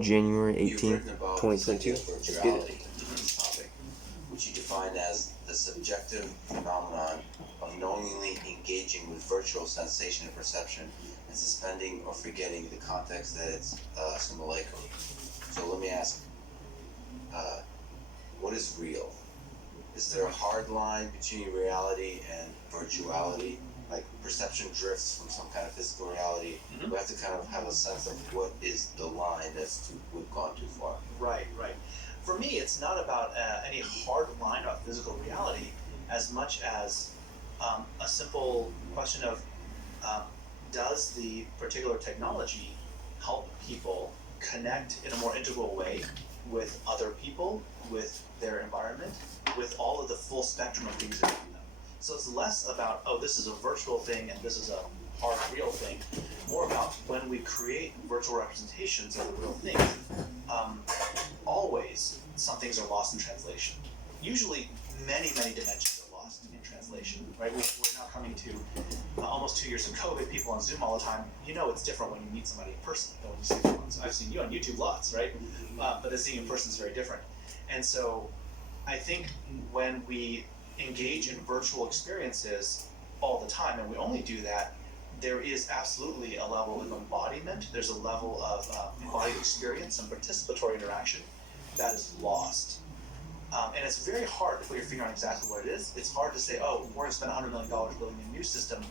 January You've 18th, written about 2022. virtuality in this topic, which you define as the subjective phenomenon of knowingly engaging with virtual sensation and perception and suspending or forgetting the context that it's simulacrum. So let me ask, what is real? Is there a hard line between reality and virtuality? Like perception drifts from some kind of physical reality. We have to kind of have a sense of what is the line we've gone too far. Right. For me, it's not about any hard line about physical reality as much as a simple question of does the particular technology help people connect in a more integral way with other people, with their environment, with all of the full spectrum of things around them. So it's less about, oh, this is a virtual thing and this is a hard real thing. More about when we create virtual representations of the real thing, always some things are lost in translation. Usually many dimensions are lost in translation, right? We're now coming to almost 2 years of COVID, people on Zoom all the time. You know it's different when you meet somebody in person than when you see them on Zoom. I've seen you on YouTube lots, right? But seeing in person is very different. And so I think when we engage in virtual experiences all the time, and we only do that, there is absolutely a level of embodiment. There's a level of embodied experience and participatory interaction that is lost. And it's very hard to put your finger on exactly what it is. It's hard to say, oh, we're going to spend $100 million building a new system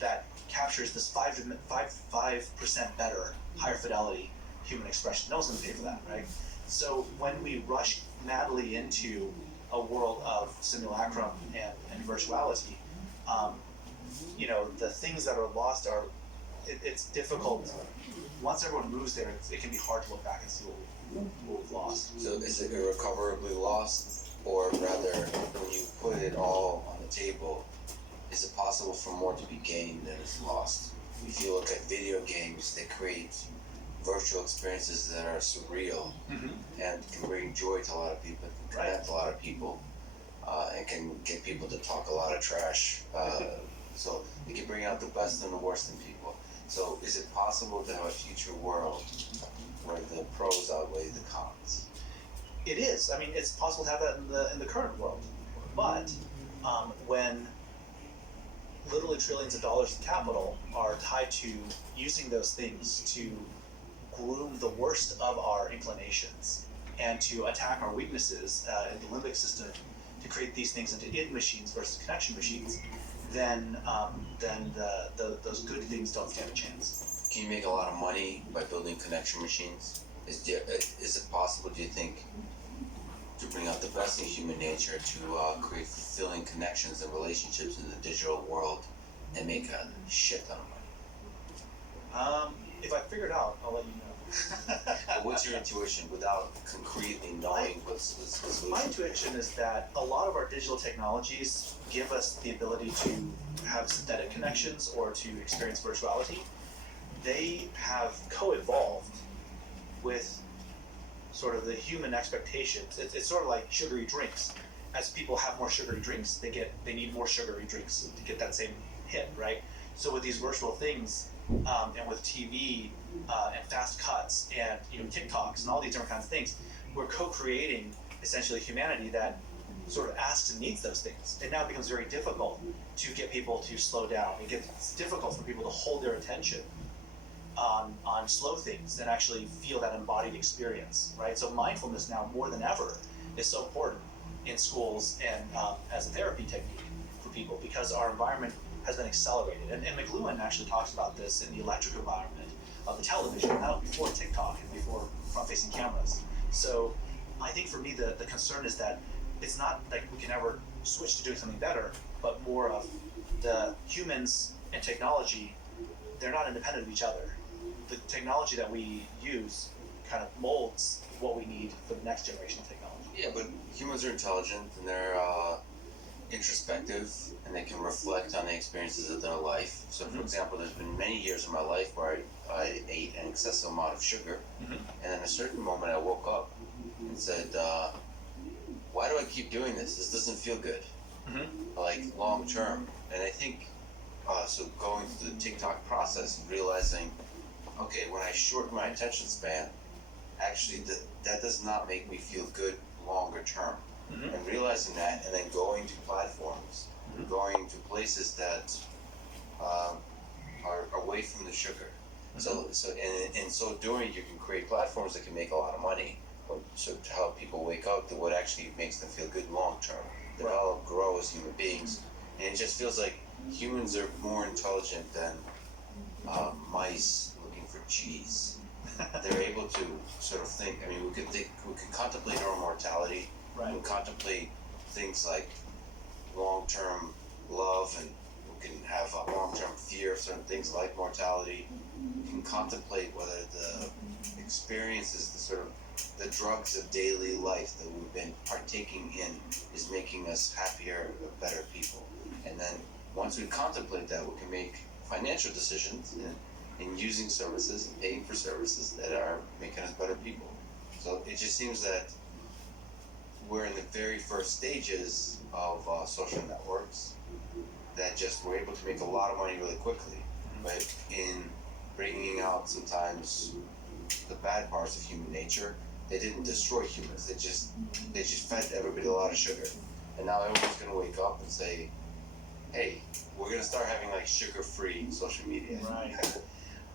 that captures this 5% better, higher fidelity human expression. No one's going to pay for that, right? So when we rush madly into a world of simulacrum and virtuality, the things that are lost are, it's difficult. Once everyone moves there, it can be hard to look back and see what we've lost. So is it irrecoverably lost, or rather, when you put it all on the table, is it possible for more to be gained than is lost? If you look at video games, they create virtual experiences that are surreal and can bring joy to a lot of people, can connect a lot of people, and can get people to talk a lot of trash. So it can bring out the best and the worst in people. So is it possible to have a future world where the pros outweigh the cons? It is. I mean, it's possible to have that in the current world. But when literally trillions of dollars in capital are tied to using those things to groom the worst of our inclinations and to attack our weaknesses in the limbic system, to create these things into id machines versus connection machines, then those good things don't stand a chance. Can you make a lot of money by building connection machines? Is it possible, do you think, to bring out the best in human nature, to create fulfilling connections and relationships in the digital world and make a shit ton of money? If I figure it out, I'll let you know. What's your intuition without concretely knowing what's the solution? My intuition is that a lot of our digital technologies give us the ability to have synthetic connections or to experience virtuality. They have co-evolved with sort of the human expectations. It's sort of like sugary drinks. As people have more sugary drinks, they need more sugary drinks to get that same hit, right? So with these virtual things, and with TV and fast cuts and TikToks and all these different kinds of things, we're co-creating essentially humanity that sort of asks and needs those things. And now it becomes very difficult to get people to slow down. It's difficult for people to hold their attention on slow things and actually feel that embodied experience, right? So mindfulness now more than ever is so important in schools and as a therapy technique for people, because our environment has been accelerated. And McLuhan actually talks about this in the electric environment of the television, now before TikTok and before front-facing cameras. So I think for me the concern is that it's not like we can ever switch to doing something better, but more of the humans and technology, they're not independent of each other. The technology that we use kind of molds what we need for the next generation of technology. Yeah, but humans are intelligent and they're introspective, and they can reflect on the experiences of their life. So, for example, there's been many years of my life where I ate an excessive amount of sugar, and in a certain moment I woke up and said, why do I keep doing this? This doesn't feel good, like long term. And I think, so going through the TikTok process, realizing, okay, when I shorten my attention span, actually that does not make me feel good longer term. Mm-hmm. And realizing that, and then going to platforms, Mm-hmm. going to places that are away from the sugar. Mm-hmm. So in so doing, you can create platforms that can make a lot of money, so to help people wake up to what actually makes them feel good long term, develop, grow as human beings, and it just feels like humans are more intelligent than mice looking for cheese. They're able to sort of think. I mean, we could contemplate our mortality. Right. We can contemplate things like long-term love, and we can have a long-term fear of certain things like mortality. We can contemplate whether the experiences, the sort of the drugs of daily life that we've been partaking in, is making us happier, better people. And then once we contemplate that, we can make financial decisions in using services and paying for services that are making us better people. So it just seems that we're in the very first stages of social networks that just were able to make a lot of money really quickly, but in bringing out sometimes the bad parts of human nature, they didn't destroy humans. They just fed everybody a lot of sugar, and now everyone's gonna wake up and say, "Hey, we're gonna start having like sugar-free social media." Right.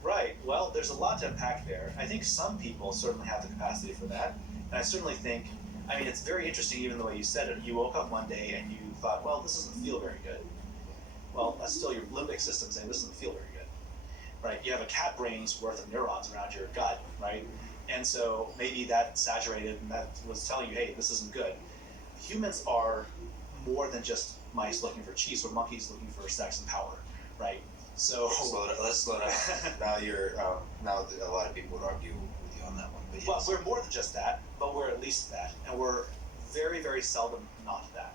Right. Well, there's a lot to unpack there. I think some people certainly have the capacity for that, and I certainly think. I mean, it's very interesting, even the way you said it. You woke up one day and you thought, "Well, this doesn't feel very good." Well, that's still your limbic system saying this doesn't feel very good, right? You have a cat brain's worth of neurons around your gut, right? And so maybe that saturated and that was telling you, hey, this isn't good. Humans are more than just mice looking for cheese. We're monkeys looking for sex and power, right? So let's slow down. Now now a lot of people would argue with you on that one. But yes. Well, we're more than just that, but we're at least that, and we're very, very seldom not that.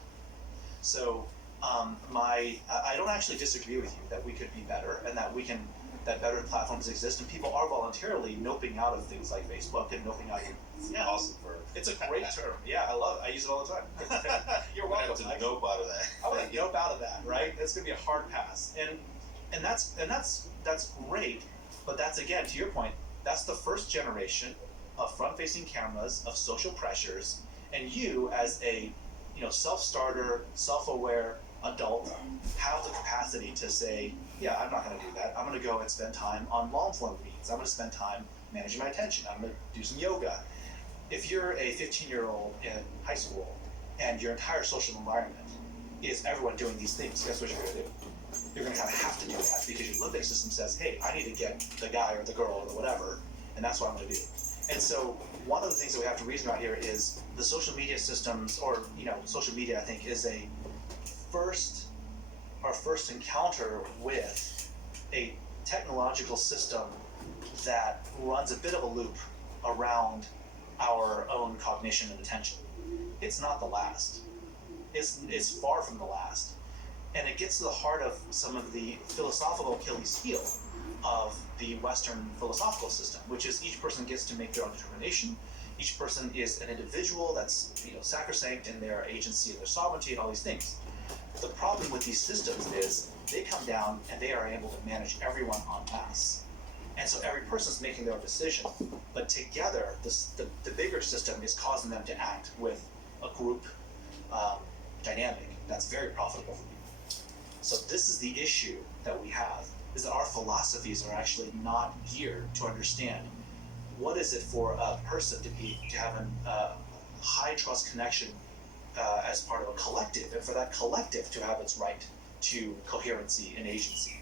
So I don't actually disagree with you that we could be better and that better platforms exist, and people are voluntarily noping out of things like Facebook and noping out. Yeah, Awesome verb. It's a great term. Yeah, I love it. I use it all the time. You're welcome. To nope out of that. I want to nope out of that, right? It's going to be a hard pass, and that's great. But that's, again, to your point, that's the first generation of front-facing cameras, of social pressures, and you as a self-starter, self-aware adult have the capacity to say, yeah, I'm not going to do that. I'm going to go and spend time on long-form reads. I'm going to spend time managing my attention. I'm going to do some yoga. If you're a 15-year-old in high school and your entire social environment is everyone doing these things, guess what you're going to do? You're going to kind of have to do that because your limbic system says, hey, I need to get the guy or the girl or the whatever, and that's what I'm going to do. And so one of the things that we have to reason about here is the social media systems, or social media, I think, is our first encounter with a technological system that runs a bit of a loop around our own cognition and attention. It's not the last. It's far from the last. And it gets to the heart of some of the philosophical Achilles heel of the Western philosophical system, which is each person gets to make their own determination. Each person is an individual that's sacrosanct in their agency and their sovereignty and all these things. The problem with these systems is they come down and they are able to manage everyone en masse. And so every person's making their own decision, but together the bigger system is causing them to act with a group dynamic that's very profitable for people. So this is the issue that we have, is that our philosophies are actually not geared to understand what is it for a person to have a high trust connection as part of a collective, and for that collective to have its right to coherency and agency.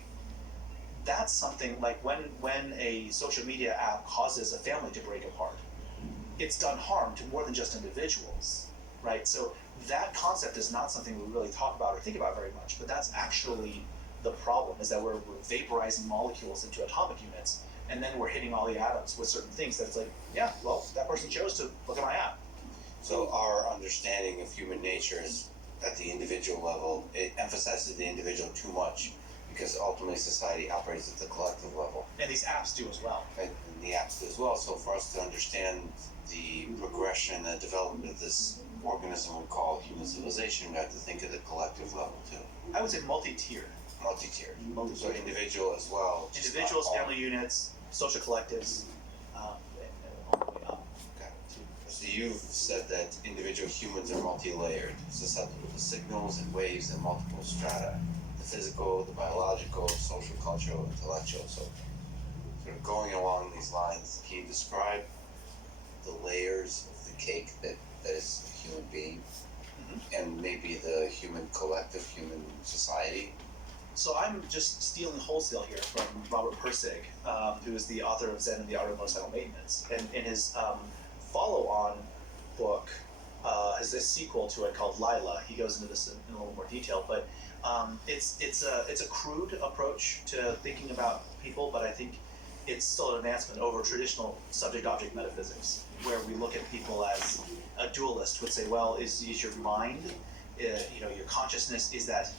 That's something like when a social media app causes a family to break apart, it's done harm to more than just individuals, right? So that concept is not something we really talk about or think about very much, but that's actually the problem, is that we're vaporizing molecules into atomic units, and then we're hitting all the atoms with certain things that's like, yeah, well, that person chose to look at my app. So our understanding of human nature is at the individual level. It emphasizes the individual too much, because ultimately society operates at the collective level. And these apps do as well. And the apps do as well. So for us to understand the progression and development of this organism we call human civilization, we have to think at the collective level too. I would say multi-tiered. Multi-tiered. So individual as well. Individuals, family units, social collectives, and all the way up. you've said that individual humans are multi-layered, susceptible to signals and waves and multiple strata, the physical, the biological, social, cultural, intellectual. So sort of going along these lines, can you describe the layers of the cake that is a human being, and maybe the human collective, human society? So I'm just stealing wholesale here from Robert Pirsig, who is the author of Zen and the Art of Motorcycle Maintenance. And in his follow-on book, is a sequel to it called Lila. He goes into this in a little more detail, but it's a crude approach to thinking about people, but I think it's still an advancement over traditional subject-object metaphysics, where we look at people as a dualist would say, well, is your mind, your consciousness, is that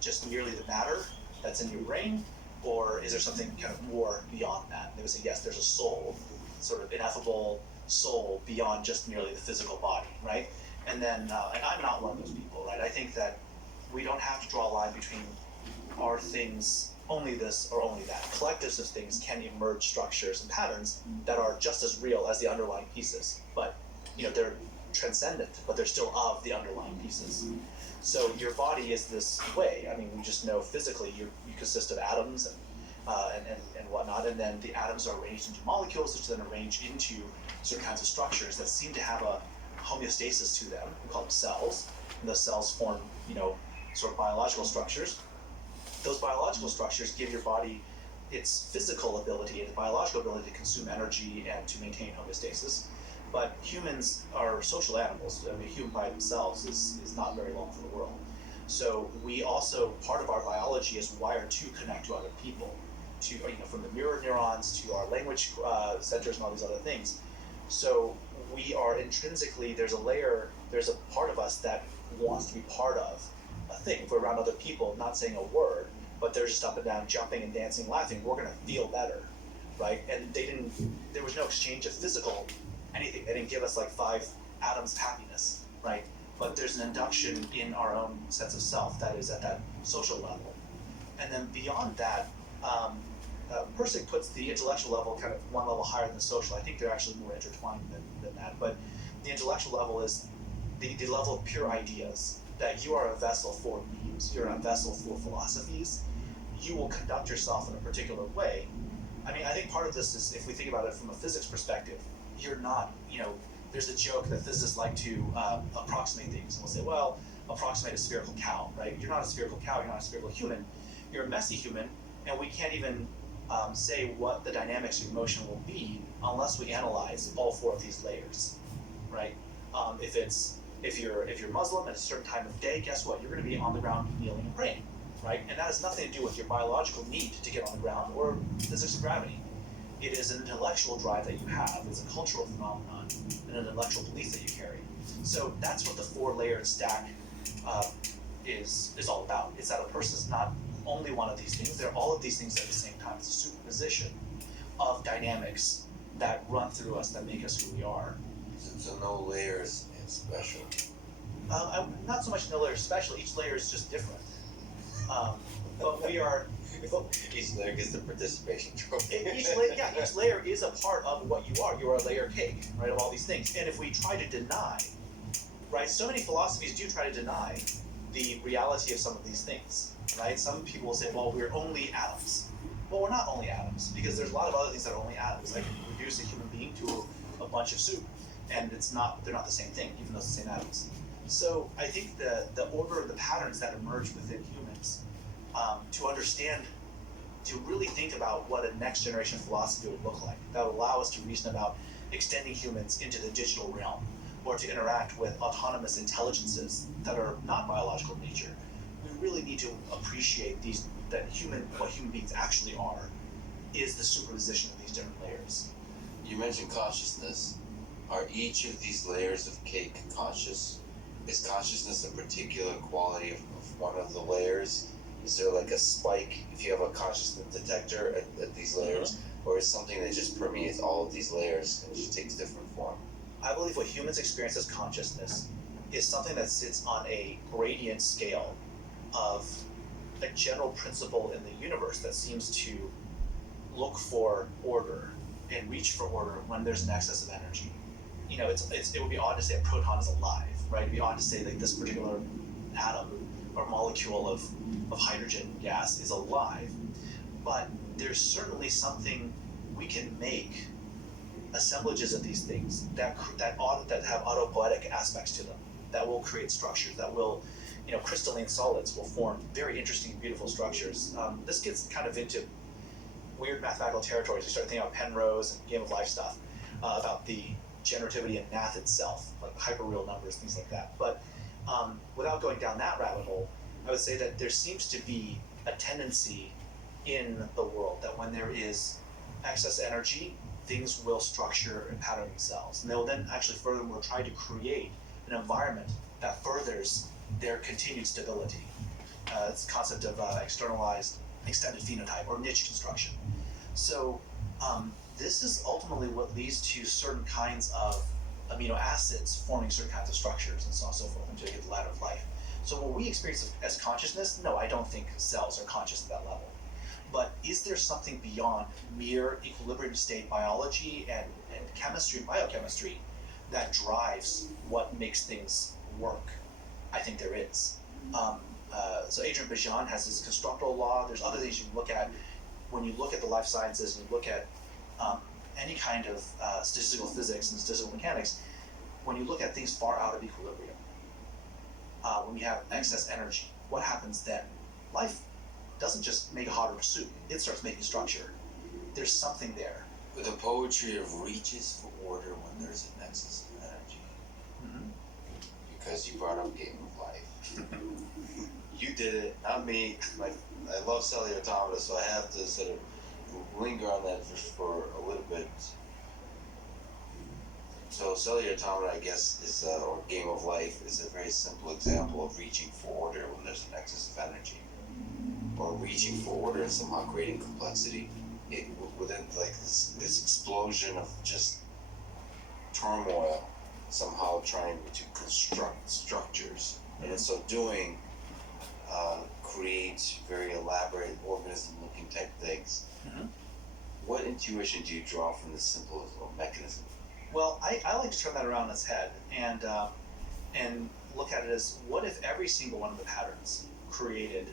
just merely the matter that's in your brain, or is there something kind of more beyond that? And they would say, yes, there's a soul, sort of ineffable soul beyond just merely the physical body, right? And then, and I'm not one of those people, right? I think that we don't have to draw a line between are things only this or only that. Collectives of things can emerge structures and patterns that are just as real as the underlying pieces, but they're transcendent, but they're still of the underlying pieces. So your body is this way. I mean, we just know physically you consist of atoms and whatnot, and then the atoms are arranged into molecules, which then arrange into certain kinds of structures that seem to have a homeostasis to them. We call them cells, and those cells form, sort of biological structures. Those biological structures give your body its physical ability and the biological ability to consume energy and to maintain homeostasis. But humans are social animals. I mean, a human by themselves is not very long for the world. So we also, part of our biology is wired to connect to other people, to from the mirror neurons to our language centers and all these other things. So we are intrinsically, there's a part of us that wants to be part of a thing. If we're around other people, not saying a word, but they're just up and down, jumping and dancing, laughing, we're gonna feel better, right? And there was no exchange of physical anything. They didn't give us like 5 atoms of happiness, right? But there's an induction in our own sense of self that is at that social level. And then beyond that, Pirsig puts the intellectual level kind of one level higher than the social. I think they're actually more intertwined than that. But the intellectual level is the level of pure ideas, that you are a vessel for memes, you're a vessel for philosophies. You will conduct yourself in a particular way. I mean, I think part of this is, if we think about it from a physics perspective, you're not, there's a joke that physicists like to approximate things. And we'll say, well, approximate a spherical cow, right? You're not a spherical cow, you're not a spherical human. You're a messy human, and we can't even say what the dynamics of emotion will be unless we analyze all 4 of these layers, right? If you're Muslim at a certain time of day, guess what? You're going to be on the ground kneeling and praying, right? And that has nothing to do with your biological need to get on the ground or physics of gravity. It is an intellectual drive that you have. It's a cultural phenomenon and an intellectual belief that you carry. So that's what the 4-layered stack is all about. It's that a person is not only one of these things, they're all of these things at the same time. It's a superposition of dynamics that run through us that make us who we are. So no layers and special. Not so much no layers special. Each layer is just different. But we are. Each layer gets the participation trophy. Each layer is a part of what you are. You are a layer cake, right, of all these things. And if we try to deny, right, so many philosophies do try to deny the reality of some of these things, right? Some people will say, well, we're only atoms. Well, we're not only atoms, because there's a lot of other things that are only atoms. Like reduce a human being to a bunch of soup, and they're not the same thing, even though it's the same atoms. So I think the order of the patterns that emerge within humans, to understand, to really think about what a next generation philosophy would look like, that would allow us to reason about extending humans into the digital realm, or to interact with autonomous intelligences that are not biological in nature. We really need to appreciate what human beings actually are, is the superposition of these different layers. You mentioned consciousness. Are each of these layers of cake conscious? Is consciousness a particular quality of one of the layers? Is there like a spike if you have a consciousness detector at these layers? Or is something that just permeates all of these layers and just takes different form? I believe what humans experience as consciousness is something that sits on a gradient scale of a general principle in the universe that seems to look for order and reach for order when there's an excess of energy. it would be odd to say a proton is alive, right? It'd be odd to say like this particular atom or molecule of hydrogen gas is alive, but there's certainly something we can make assemblages of these things that have autopoietic aspects to them, that will create structures, that will, crystalline solids will form very interesting, beautiful structures. This gets kind of into weird mathematical territories. You start thinking about Penrose and Game of Life stuff, about the generativity in math itself, like hyperreal numbers, things like that. But without going down that rabbit hole, I would say that there seems to be a tendency in the world that when there is excess energy, things will structure and pattern themselves. And they will then actually furthermore try to create an environment that furthers their continued stability. It's the concept of externalized extended phenotype or niche construction. So this is ultimately what leads to certain kinds of amino acids forming certain kinds of structures and so on and so forth until you get the ladder of life. So what we experience as consciousness, no, I don't think cells are conscious at that level. But is there something beyond mere equilibrium state biology and chemistry and biochemistry that drives what makes things work? I think there is. So Adrian Bajan has his constructal law. There's other things you can look at when you look at the life sciences and you look at any kind of statistical physics and statistical mechanics. When you look at things far out of equilibrium, when you have excess energy, what happens then? Life doesn't just make a hotter pursuit, it starts making structure. There's something there. The poetry of reaches for order when there's an excess of energy. Mm-hmm. Because you brought up Game of Life. You did it, not me. Like, I love cellular automata, so I have to sort of linger on that for a little bit. So cellular automata, I guess, is or Game of Life is a very simple example of reaching for order when there's an excess of energy, or reaching for order and somehow creating complexity. Within like this explosion of just turmoil, somehow trying to construct structures, and in so doing, create very elaborate organism-looking type things. Mm-hmm. What intuition do you draw from this simple mechanism? Well, I like to turn that around on its head and look at it as, what if every single one of the patterns created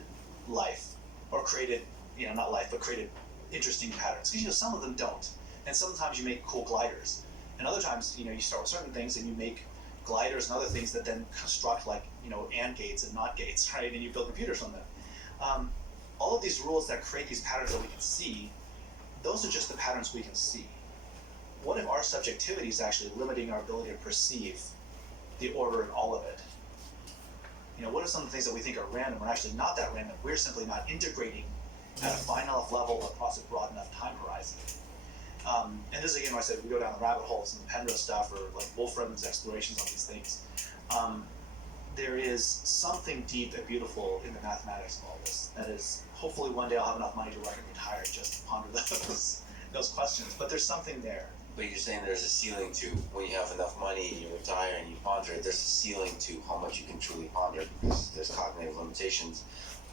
life, or created, not life, but created interesting patterns? Because some of them don't, and sometimes you make cool gliders, and other times you start with certain things and you make gliders and other things that then construct like AND gates and NOT gates, right? And you build computers from them. All of these rules that create these patterns that we can see, those are just the patterns we can see. What if our subjectivity is actually limiting our ability to perceive the order in all of it? What if some of the things that we think are random are actually not that random? We're simply not integrating at a fine enough level across a broad enough time horizon. And this is again, when I said we go down the rabbit holes and Penrose stuff, or like Wolfram's explorations on these things. There is something deep and beautiful in the mathematics of all this. That is, hopefully one day I'll have enough money to work and retire just to ponder those questions. But there's something there. But you're saying there's a ceiling to, when you have enough money and you retire and you ponder, there's a ceiling to how much you can truly ponder, because there's cognitive limitations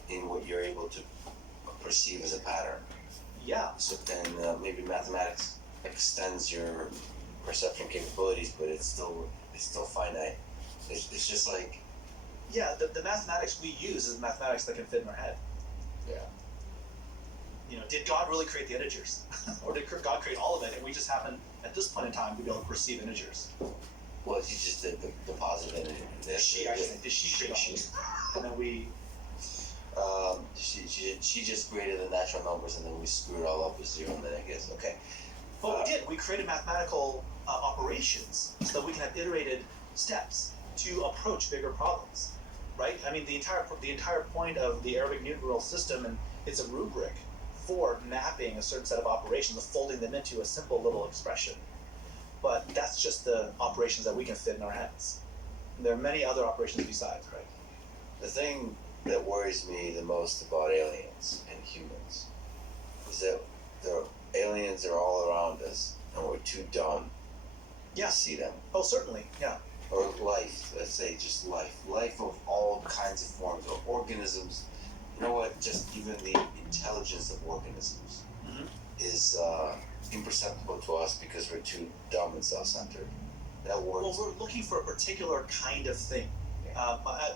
in what you're able to perceive as a pattern. Yeah. So then maybe mathematics extends your perception capabilities, but it's still finite. It's just like, yeah, the mathematics we use is mathematics that can fit in our head. yeah. Did God really create the integers? Or did God create all of it, and we just happen, at this point in time, to be able to perceive integers? Well, he just did the positive integer. Did she create all of it? And then we... she just created the natural numbers, and then we screwed it all up with zero, and then I guess, okay. But we did. We created mathematical operations so that we can have iterated steps to approach bigger problems, right? I mean, the entire point of the Arabic numeral system, and it's a rubric for mapping a certain set of operations, of folding them into a simple little expression. But that's just the operations that we can fit in our heads. And there are many other operations besides, right? The thing that worries me the most about aliens and humans is that the aliens are all around us, and we're too dumb to see them. Oh, certainly, yeah. Or life, let's say just life. Life of all kinds of forms, or organisms. You know what, just even the intelligence of organisms Mm-hmm. is imperceptible to us because we're too dumb and self-centered. that word? Well, we're looking for a particular kind of thing.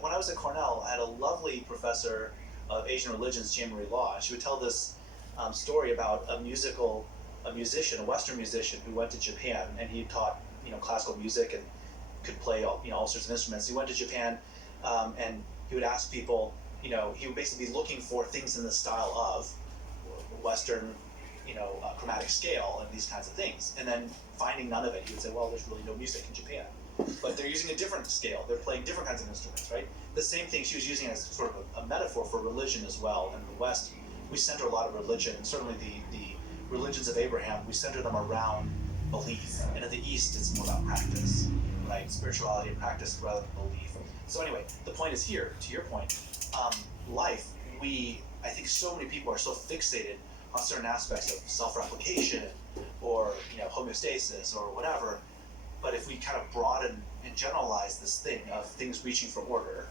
When I was at Cornell, I had a lovely professor of Asian religions, Jane Marie Law. She would tell this story about a musician, a Western musician who went to Japan, and he taught classical music and could play all sorts of instruments. He went to Japan, and he would ask people. He would basically be looking for things in the style of Western, chromatic scale and these kinds of things. And then finding none of it, he would say, well, there's really no music in Japan. But they're using a different scale. They're playing different kinds of instruments, right? The same thing she was using as sort of a metaphor for religion as well. In the West, we center a lot of religion, and certainly the religions of Abraham, we center them around belief. And in the East, it's more about practice, right? Spirituality and practice rather than belief. So anyway, the point is here, to your point, life, I think so many people are so fixated on certain aspects of self-replication or homeostasis or whatever. But if we kind of broaden and generalize this thing of things reaching for order,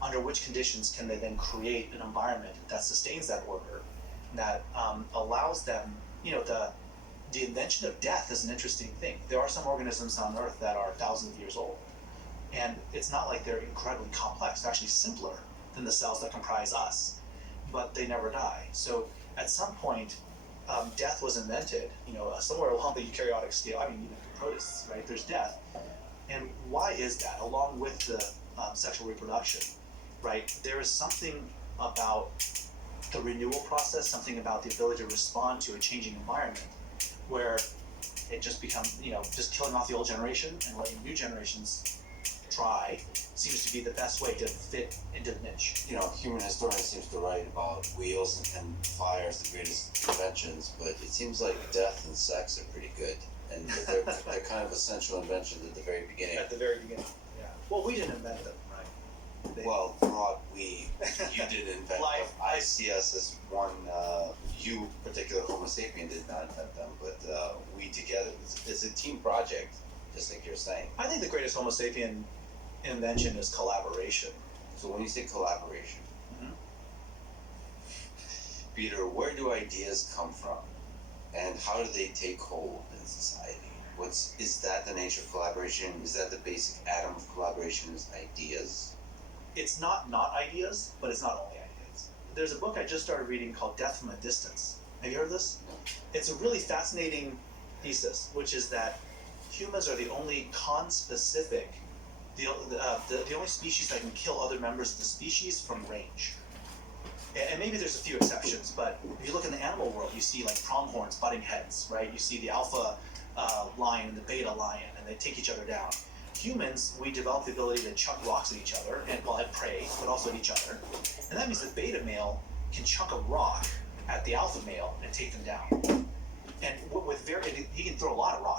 under which conditions can they then create an environment that sustains that order, that allows them, the invention of death is an interesting thing. There are some organisms on Earth that are thousands of years old, and it's not like they're incredibly complex. They're actually simpler than the cells that comprise us, but they never die. So at some point, death was invented, somewhere along the eukaryotic scale. I mean, protists, right? There's death. And why is that? Along with the sexual reproduction, right? There is something about the renewal process, something about the ability to respond to a changing environment, where it just becomes, just killing off the old generation and letting new generations try seems to be the best way to fit into the niche. Human historian seems to write about wheels and fire as the greatest inventions, but it seems like death and sex are pretty good. And they're kind of essential inventions at the very beginning. At the very beginning, yeah. Well, we didn't invent them, right? Well, not we. You didn't invent them. I see us as one. You, particular Homo sapien, did not invent them, but we together. It's a team project, just like you're saying. I think the greatest Homo sapien invention is collaboration. So when you say collaboration, Mm-hmm. Peter, where do ideas come from, and how do they take hold in society? Is that the nature of collaboration? Is that the basic atom of collaboration? Is ideas? It's not ideas, but it's not only ideas. There's a book I just started reading called Death from a Distance. Have you heard of this? It's a really fascinating thesis, which is that humans are the only conspecific, the only species that can kill other members of the species from range. And maybe there's a few exceptions, but if you look in the animal world, you see like pronghorns butting heads, right? You see the alpha lion and the beta lion, and they take each other down. Humans, we develop the ability to chuck rocks at each other, and at prey, but also at each other. And that means the beta male can chuck a rock at the alpha male and take them down. And he can throw a lot of rocks.